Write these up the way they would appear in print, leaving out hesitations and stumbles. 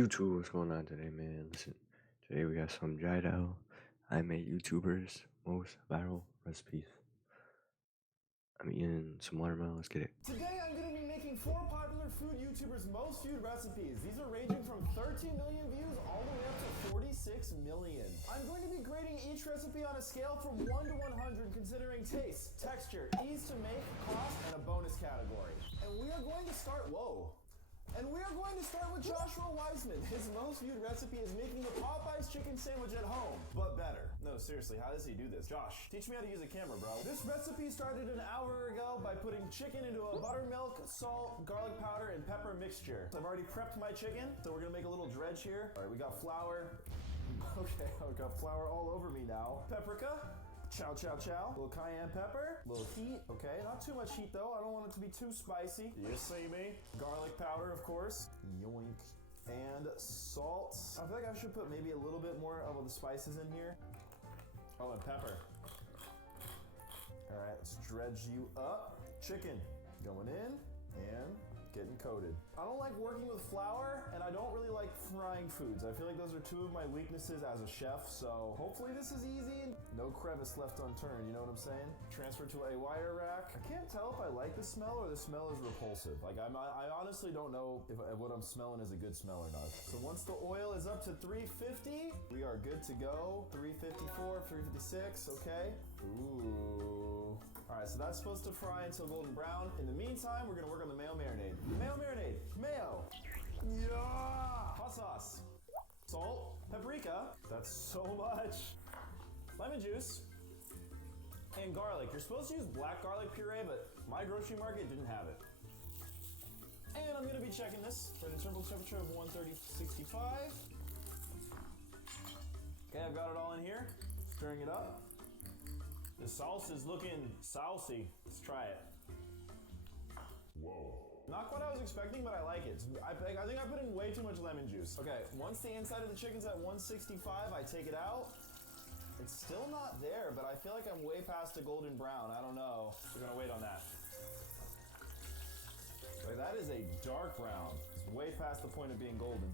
YouTube, what's going on today, man? Listen, today we got some dried out. I made YouTubers most viral recipes. I'm eating some watermelon. Let's get it. Today I'm going to be making 4 popular food YouTubers' most viewed recipes. These are ranging from 13 million views all the way up to 46 million. I'm going to be grading each recipe on a scale from 1 to 100 considering taste, texture, ease to make, cost, and a bonus category. And we are going to start with Joshua Weissman. His most viewed recipe is making the Popeyes chicken sandwich at home, but better. No, seriously, how does he do this? Josh, teach me how to use a camera, bro. This recipe started an hour ago by putting chicken into a buttermilk, salt, garlic powder, and pepper mixture. I've already prepped my chicken, so we're gonna make a little dredge here. All right, we got flour. Okay, I've got flour all over me now. Paprika. Chow, chow, chow. Little cayenne pepper. Little heat. Okay, not too much heat though. I don't want it to be too spicy. You see me? Garlic powder, of course. Yoink. And salt. I feel like I should put maybe a little bit more of the spices in here. Oh, and pepper. All right, let's dredge you up. Chicken going in and getting coated. I don't like working with flour, and I don't really like frying foods. I feel like those are two of my weaknesses as a chef, so hopefully this is easy. No crevice left unturned, you know what I'm saying? Transfer to a wire rack. I can't tell if I like the smell or the smell is repulsive. Like, I honestly don't know if what I'm smelling is a good smell or not. So once the oil is up to 350, we are good to go. 354, 356, okay. Ooh. All right, so that's supposed to fry until golden brown. In the meantime, we're gonna work on the mayo marinade. Mayo marinade, mayo. Yeah! Hot sauce, salt, paprika. That's so much. Lemon juice, and garlic. You're supposed to use black garlic puree, but my grocery market didn't have it. And I'm gonna be checking this for an internal temperature of 130-65. Okay, I've got it all in here. Stirring it up. The sauce is looking saucy. Let's try it. Whoa. Not what I was expecting, but I like it. I think I put in way too much lemon juice. Okay, once the inside of the chicken's at 165, I take it out. It's still not there, but I feel like I'm way past the golden brown. I don't know. We're gonna wait on that. Like, that is a dark brown. It's way past the point of being golden.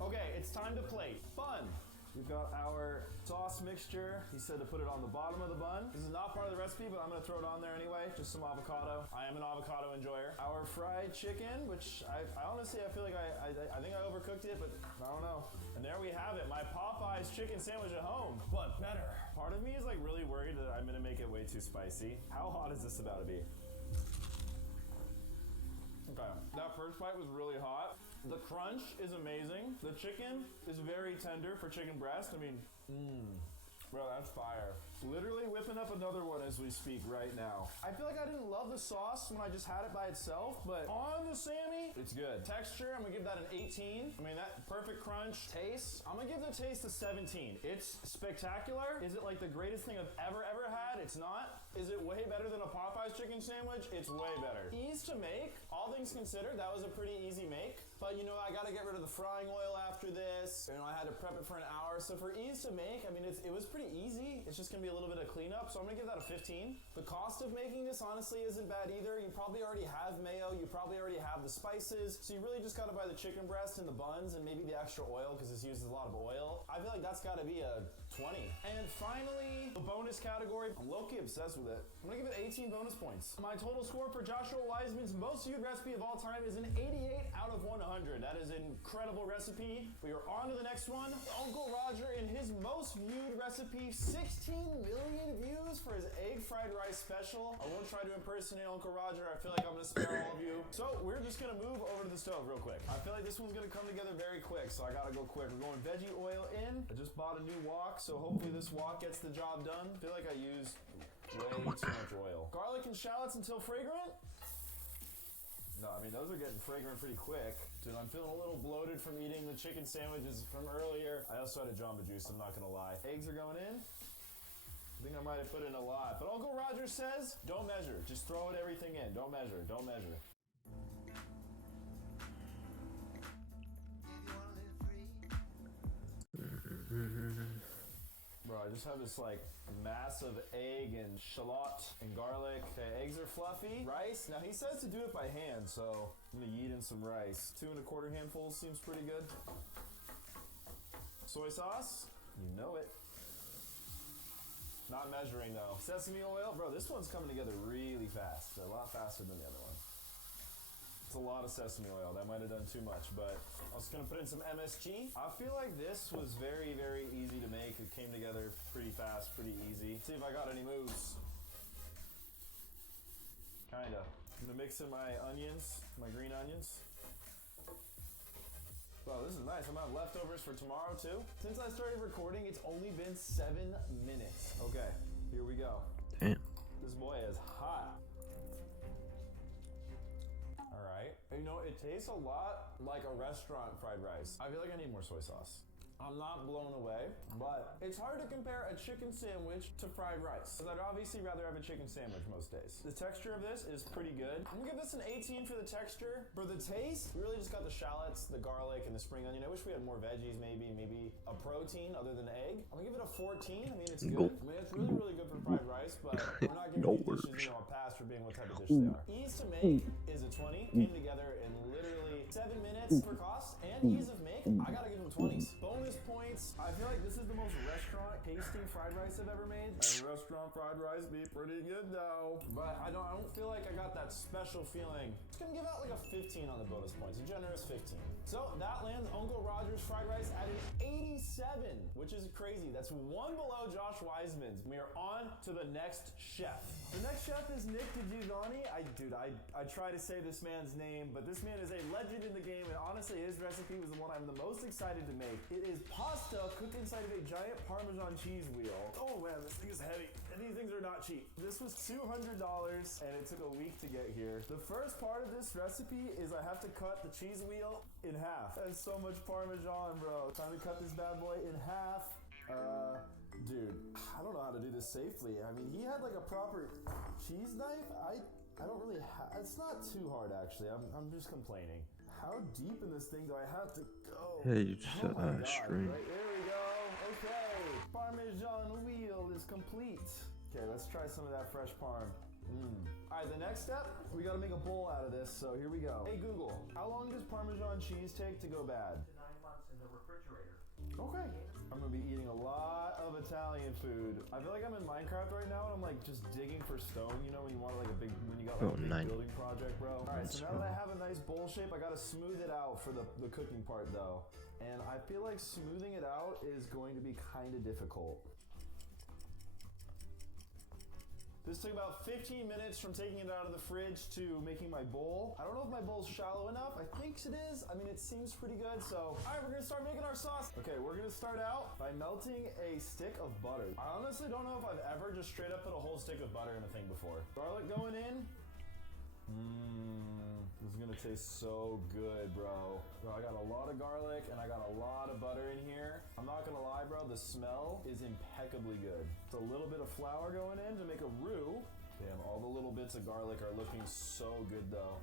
Okay, it's time to plate. Bun. We've got our sauce mixture. He said to put it on the bottom of the bun. This is not part of the recipe, but I'm gonna throw it on there anyway. Just some avocado. I am an avocado enjoyer. Our fried chicken, which I honestly, I feel like I think I overcooked it, but I don't know. And there we have it, my Popeyes chicken sandwich at home, but better. Part of me is like really worried that I'm gonna make it way too spicy. How hot is this about to be? Okay, that first bite was really hot. The crunch is amazing. The chicken is very tender for chicken breast. I mean, bro, that's fire. Literally whipping up another one as we speak right now. I feel like I didn't love the sauce when I just had it by itself, but on the Sammy, it's good. Texture, I'm gonna give that an 18. I mean, that perfect crunch. Taste, I'm gonna give the taste a 17. It's spectacular. Is it like the greatest thing I've ever had? It's not. Is it way better than a Popeyes chicken sandwich? It's way better. Ease to make, all things considered, that was a pretty easy make. But you know, I gotta get rid of the frying oil after this. You know, I had to prep it for an hour. So for ease to make, I mean, it was pretty easy. It's just gonna be a little bit of cleanup. So I'm gonna give that a 15. The cost of making this honestly isn't bad either. You probably already have mayo. You probably already have the spices. So you really just gotta buy the chicken breast and the buns and maybe the extra oil because this uses a lot of oil. I feel like that's gotta be a 20. And finally, the bonus category. I'm low-key obsessed with it. I'm gonna give it 18 bonus points. My total score for Joshua Weissman's most viewed recipe of all time is an 88 out of 100. That is an incredible recipe. We are on to the next one. Uncle Roger in his most viewed recipe, 16 million views for his egg fried rice special. I won't try to impersonate Uncle Roger. I feel like I'm gonna spare all of you. So we're just gonna move over to the stove real quick. I feel like this one's gonna come together very quick, so I gotta go quick. We're going veggie oil in. I just bought a new wok, so hopefully this wok gets the job done. I feel like I used way too much oil. Garlic and shallots until fragrant. No, I mean, those are getting fragrant pretty quick. Dude, I'm feeling a little bloated from eating the chicken sandwiches from earlier. I also had a Jamba Juice, I'm not gonna lie. Eggs are going in. I think I might have put in a lot. But Uncle Roger says, don't measure. Just throw everything in. Don't measure, don't measure. Bro, I just have this like massive egg and shallot and garlic. Okay, eggs are fluffy. Rice, now he says to do it by hand, so I'm gonna yeet in some rice. 2 1/4 handfuls seems pretty good. Soy sauce, you know it. Not measuring though. Sesame oil, bro, this one's coming together really fast. A lot faster than the other one. It's a lot of sesame oil. That might have done too much, but I was gonna put in some MSG. I feel like this was very, very easy to make. It came together pretty fast, pretty easy. See if I got any moves. Kinda. I'm gonna mix in my onions, my green onions. Wow, this is nice. I'm gonna have leftovers for tomorrow too. Since I started recording, it's only been 7 minutes. Okay, here we go. Damn. This boy is hot. All right. You know, it tastes a lot like a restaurant fried rice. I feel like I need more soy sauce. I'm not blown away, but it's hard to compare a chicken sandwich to fried rice. Because I'd obviously rather have a chicken sandwich most days. The texture of this is pretty good. I'm gonna give this an 18 for the texture. For the taste, we really just got the shallots, the garlic, and the spring onion. I wish we had more veggies, maybe a protein other than egg. I'm gonna give it a 14. I mean, it's good. I mean, it's really, really good for fried rice, but we're not giving these dishes, a pass for being what type of dish they are. Ease to make is a 20. Came together in literally 7 minutes for cost and ease of make. I gotta give them 20s. Bonus points. I feel like this is the most restaurant tasting fried rice I've ever made. And restaurant fried rice be pretty good though. But I don't feel like I got that special feeling. Just gonna give out like a 15 on the bonus points, a generous 15. So that lands Uncle Roger's fried rice at an 87, which is crazy. That's 1 below Josh Wiseman's. We are on to the next chef. The next chef is Nick DiGiovanni. I try to say this man's name, but this man is a legend in the game, and honestly, his recipe was the one I'm the most excited to make. It is pasta cooked inside of a giant Parmesan cheese wheel. Oh man, this thing is heavy. And these things are not cheap. This was $200, and it took a week to get here. The first part of this recipe is I have to cut the cheese wheel in half. That's so much Parmesan, bro. Time to cut this bad boy in half. Dude, I don't know how to do this safely. I mean, he had like a proper cheese knife. I don't really it's not too hard actually. I'm just complaining. How deep in this thing do I have to go? Yeah, you just oh my God. stream. Right, there we go. Okay. Parmesan wheel is complete. Okay, let's try some of that fresh parm. All right, the next step, we gotta make a bowl out of this, so here we go. Hey Google, how long does Parmesan cheese take to go bad? 9 months in the refrigerator. Okay. I'm gonna be eating a lot of Italian food. I feel like I'm in Minecraft right now and I'm like just digging for stone, you know, when you want like when you got like a big building project, bro. All right, so now that I have a nice bowl shape, I gotta smooth it out for the cooking part though. And I feel like smoothing it out is going to be kind of difficult. This took about 15 minutes from taking it out of the fridge to making my bowl. I don't know if my bowl's shallow enough. I think it is. I mean, it seems pretty good. So, all right, we're gonna start making our sauce. Okay, we're gonna start out by melting a stick of butter. I honestly don't know if I've ever just straight up put a whole stick of butter in a thing before. Garlic going in. This is gonna taste so good, bro. Bro, I got a lot of garlic and I got a lot of butter in here. I'm not gonna lie, bro, the smell is impeccably good. It's a little bit of flour going in to make a roux. Damn, all the little bits of garlic are looking so good though.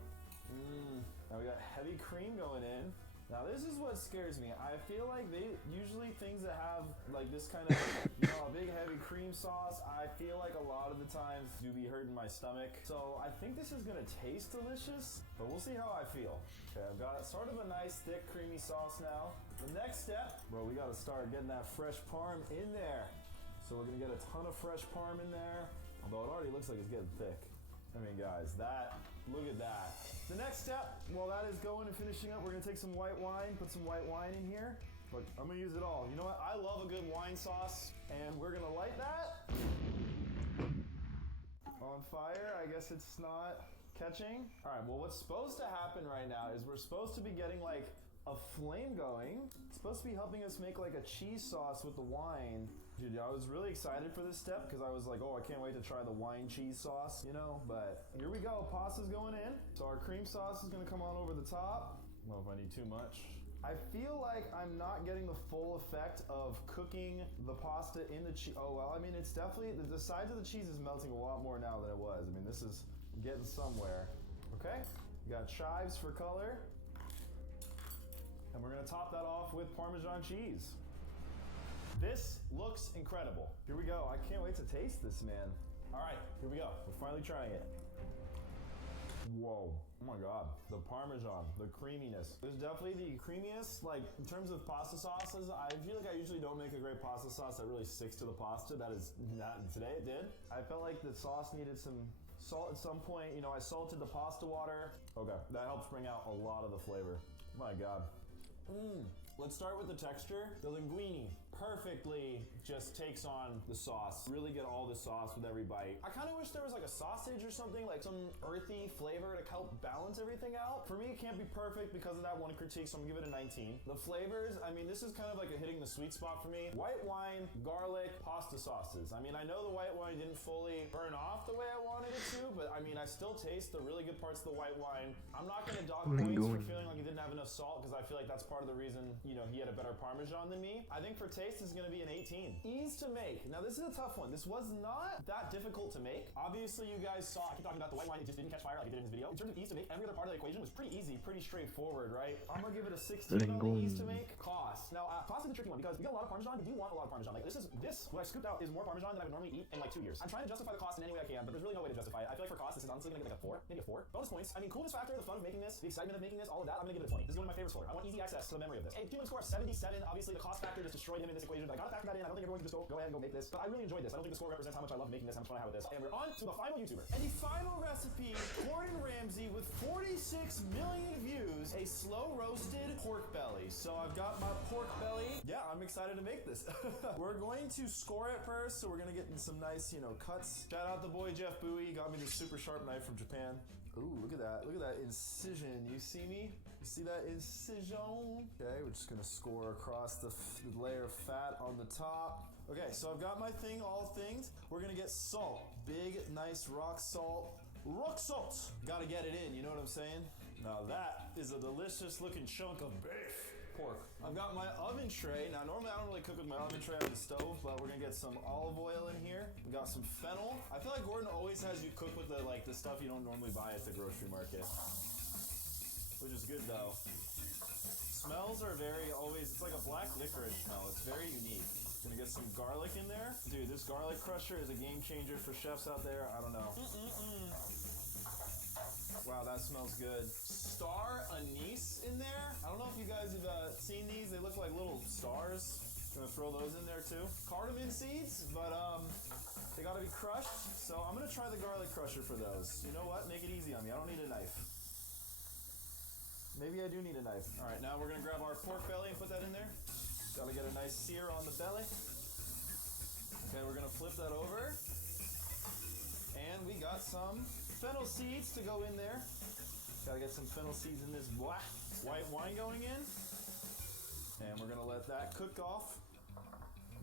Now we got heavy cream going in. Now this is what scares me. I feel like usually things that have like this kind of, a big heavy cream sauce, I feel like a lot of the times do be hurting my stomach. So I think this is gonna taste delicious, but we'll see how I feel. Okay, I've got sort of a nice thick creamy sauce now. The next step, bro, we gotta start getting that fresh parm in there. So we're gonna get a ton of fresh parm in there, although it already looks like it's getting thick. I mean, guys, look at that. The next step, while that is going and finishing up, we're gonna take some white wine, put some white wine in here. Look, I'm gonna use it all. You know what? I love a good wine sauce, and we're gonna light that. On fire, I guess it's not catching. All right, well, what's supposed to happen right now is we're supposed to be getting like a flame going. It's supposed to be helping us make like a cheese sauce with the wine. Dude, I was really excited for this step because I was like, oh, I can't wait to try the wine cheese sauce, but here we go, pasta's going in. So our cream sauce is gonna come on over the top. I don't know if I need too much. I feel like I'm not getting the full effect of cooking the pasta in the cheese. Oh, well, I mean, it's definitely, the sides of the cheese is melting a lot more now than it was. I mean, this is getting somewhere. Okay, we got chives for color. And we're gonna top that off with Parmesan cheese. This looks incredible. Here we go. I can't wait to taste this, man. All right, here we go. We're finally trying it. Whoa. Oh my God. The Parmesan, the creaminess. It's definitely the creamiest, like in terms of pasta sauces. I feel like I usually don't make a great pasta sauce that really sticks to the pasta. That is not, today it did. I felt like the sauce needed some salt at some point. You know, I salted the pasta water. Okay, that helps bring out a lot of the flavor. My God. Let's start with the texture. The linguine perfectly just takes on the sauce. Really get all the sauce with every bite. I kind of wish there was like a sausage or something, like some earthy flavor to help balance everything out. For me, it can't be perfect because of that one critique, so I'm gonna give it a 19. The flavors, I mean, this is kind of like a hitting the sweet spot for me. White wine, garlic, pasta sauces. I mean, I know the white wine didn't fully burn off the way I wanted it to, but I mean, I still taste the really good parts of the white wine. I'm not gonna dog points for feeling like it didn't have enough salt, because I feel like that's part of the reason, you know, he had a better Parmesan than me. I think for taste, this is gonna be an 18. Ease to make. Now this is a tough one. This was not that difficult to make. Obviously you guys saw, I keep talking about the white wine, it just didn't catch fire like it did in his video. In terms of ease to make, every other part of the equation was pretty easy, pretty straightforward, right? I'm gonna give it a 16 on the ease to make. Cost. Now, cost is a tricky one because we got a lot of Parmesan, but do you want a lot of Parmesan? Like this, what I scooped out is more Parmesan than I would normally eat in like 2 years. I'm trying to justify the cost in any way I can, but there's really no way to justify it. I feel like for cost, this is honestly gonna get like a 4, maybe a 4. Bonus points. I mean, coolness factor, the fun of making this, the excitement of making this, all of that, I'm gonna give it a 20. This is one of my favorites for it. I want easy access to the memory of this. Hey, human score 77. Obviously, the cost factor just destroyed him in this equation, but I gotta factor that in. I don't think everyone can just go ahead and go make this, but I really enjoyed this. I don't think the score represents how much I love making this, how much fun I have with this. And we're on to the final YouTuber. And the final recipe, Gordon Ramsay with 46 million views, a slow roasted pork belly. So I've got my pork belly. Yeah, I'm excited to make this. We're going to score it first, so we're gonna get in some nice, you know, cuts. Shout out the boy Jeff Bowie, got me this super sharp knife from Japan. Ooh, look at that. Look at that incision. You see me? You see that incision? Okay, we're just gonna score across the layer of fat on the top. Okay, so I've got my thing all thinged. We're gonna get salt. Big, nice rock salt. Rock salt! Gotta get it in, you know what I'm saying? Now that is a delicious looking chunk of beef. Pork. I've got my oven tray. Now normally I don't really cook with my oven tray on the stove, but we're gonna get some olive oil in here. We got some fennel. I feel like Gordon always has you cook with the stuff you don't normally buy at the grocery market. Which is good though. Smells are it's like a black licorice smell. It's very unique. Gonna get some garlic in there. Dude, this garlic crusher is a game changer for chefs out there. I don't know. Wow, that smells good. Star anise in there. I don't know if you guys have seen these. They look like little stars. Gonna throw those in there too. Cardamom seeds, but they gotta be crushed. So I'm gonna try the garlic crusher for those. You know what? Make it easy on me. I don't need a knife. Maybe I do need a knife. All right, now we're gonna grab our pork belly and put that in there. Gotta get a nice sear on the belly. Okay, we're gonna flip that over. And we got some fennel seeds to go in there. Gotta get some fennel seeds in this black white wine going in. And we're gonna let that cook off.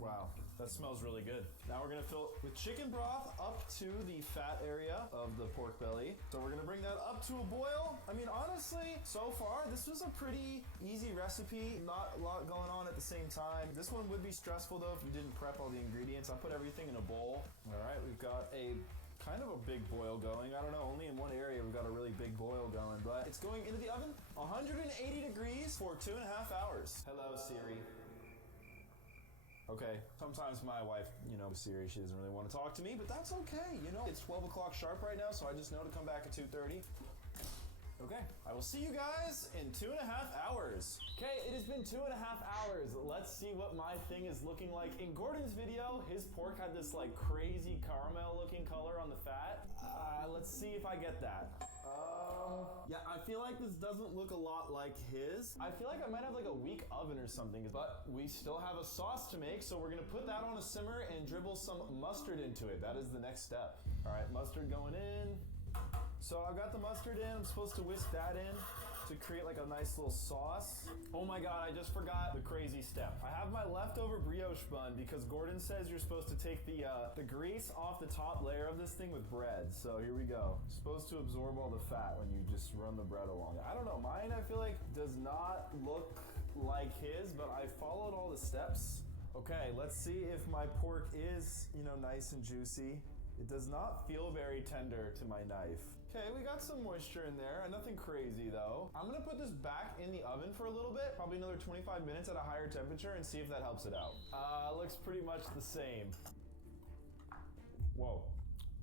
Wow, that smells really good. Now we're gonna fill it with chicken broth up to the fat area of the pork belly. So we're gonna bring that up to a boil. I mean, honestly, so far, this was a pretty easy recipe. Not a lot going on at the same time. This one would be stressful though if you didn't prep all the ingredients. I put everything in a bowl. All right, we've got a kind of a big boil going. I don't know, only in one area we've got a really big boil going, but it's going into the oven, 180 degrees for 2.5 hours. Hello, Siri. Okay, sometimes my wife, you know, Siri, she doesn't really want to talk to me, but that's okay, you know. It's 12 o'clock sharp right now, so I just know to come back at 2:30. Okay, I will see you guys in 2.5 hours. Okay, it has been 2.5 hours. Let's see what my thing is looking like. In Gordon's video, his pork had this like crazy caramel looking color on the fat. Let's see if I get that. Yeah, I feel like this doesn't look a lot like his. I feel like I might have like a weak oven or something, but we still have a sauce to make, so we're gonna put that on a simmer and dribble some mustard into it. That is the next step. All right, mustard going in. So I've got the mustard in. I'm supposed to whisk that in to create like a nice little sauce. Oh my God, I just forgot the crazy step. I have my leftover brioche bun because Gordon says you're supposed to take the grease off the top layer of this thing with bread. So here we go. Supposed to absorb all the fat when you just run the bread along. I don't know, mine I feel like does not look like his, but I followed all the steps. Okay, let's see if my pork is, you know, nice and juicy. It does not feel very tender to my knife. Okay, we got some moisture in there. Nothing crazy though. I'm gonna put this back in the oven for a little bit, probably another 25 minutes at a higher temperature, and see if that helps it out. Looks pretty much the same. Whoa.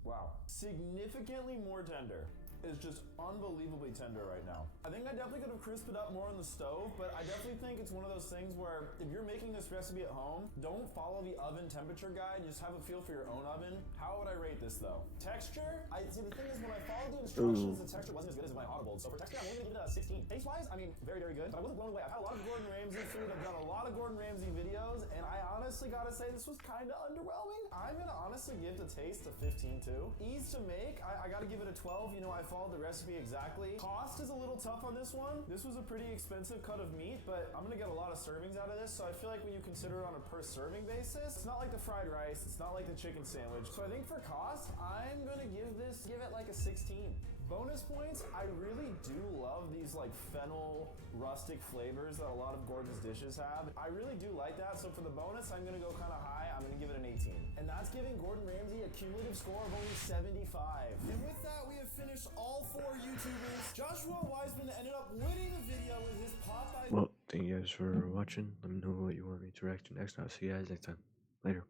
Wow. Significantly more tender. Is just unbelievably tender right now. I think I definitely could have crisped it up more on the stove, but I definitely think it's one of those things where if you're making this recipe at home, don't follow the oven temperature guide, just have a feel for your own oven. How would I rate this though? Texture? See, the thing is, when I followed the instructions, the texture wasn't as good as my Audible. So for texture, I'm only gonna give it a 16. Taste-wise, I mean, very, very good, but I wasn't blown away. I've had a lot of Gordon Ramsay food, I've done a lot of Gordon Ramsay videos, and I honestly gotta say this was kinda underwhelming. I'm gonna honestly give the taste a 15 too. Ease to make, I gotta give it a 12. You know, I followed the recipe exactly. Cost is a little tough on this one. This was a pretty expensive cut of meat, but I'm gonna get a lot of servings out of this, so I feel like when you consider it on a per serving basis, it's not like the fried rice, it's not like the chicken sandwich. So I think for cost, I'm gonna give it like a 16. Bonus points, I really do love these like fennel rustic flavors that a lot of Gordon's dishes have. I really do like that, so for the bonus, I'm gonna go kind of high. I'm gonna give it an 18. And that's giving Gordon Ramsay a cumulative score of only 75. And with that, we have finished all 4 YouTubers. Joshua Wiseman ended up winning the video with his Popeye. Well, thank you guys for watching. Let me know what you want me to react to next. I'll see you guys next time. Later.